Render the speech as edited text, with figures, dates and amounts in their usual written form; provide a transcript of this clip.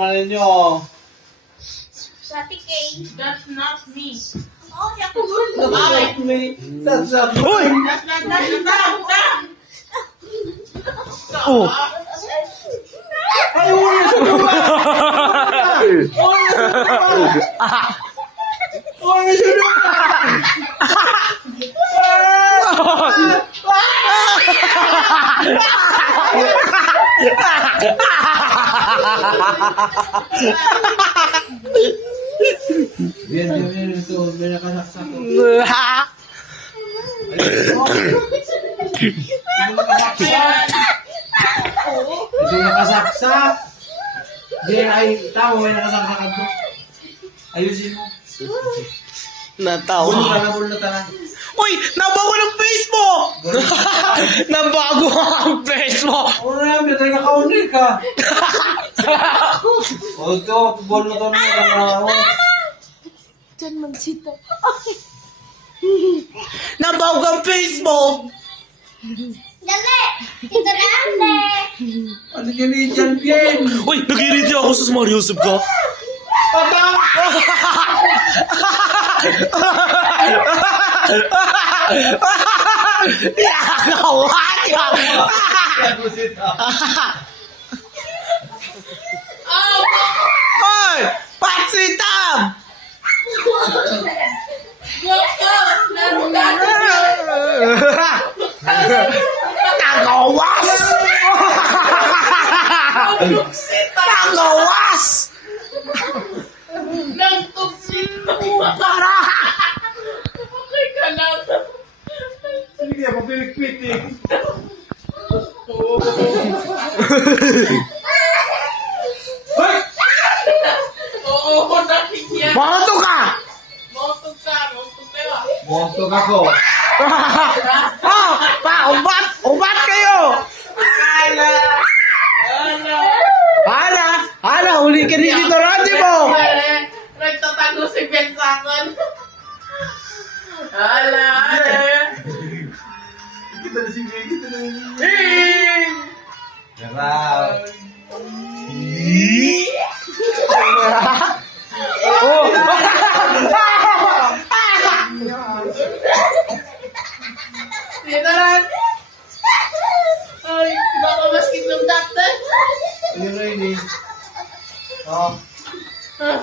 naman ninyo. Sa TK. That's not me. Oh, yapo. That's me. That's not me. Uy! That's not me. Oh! Ay, ulo sa duwa! Ulo sa duwa! Biar itu, biar kasaksak. Itu nakasaksak. Biar ay tahu may nakasaksak ito. Ayusin mo. Natawa. Bulot na. Uy! Nabago ng face mo! Nabago ang face mo! Ano yan, may tayo ka-kaunin ka. O ito, bulot na naman. Diyan magsita. Nabago ang face mo! Dali! Tito Nande! Ano ganyan dyan, Bien? Uy! Nag-iriti ako sa Mario Yusuf ka! Patang! Yakawat ka! Hoy! Patsitam! Tagawas! Tagawas! Okay ka lang. Sige, papilik-pitik. Hoy! Oo, nakikyan. Moto ka! Motog ka. Montok ako. Oh! Pa-ubat! Ubat kayo! Hala! Hala! Huli ka ni Tito Randy mo! Nagtatago si Ben sa akin. Ala. Kita na si Ben, kita na. Sarap. Oh! Sinaran. Ay, baka maskit ng doctor. Ano na yun eh? Oh. Ah.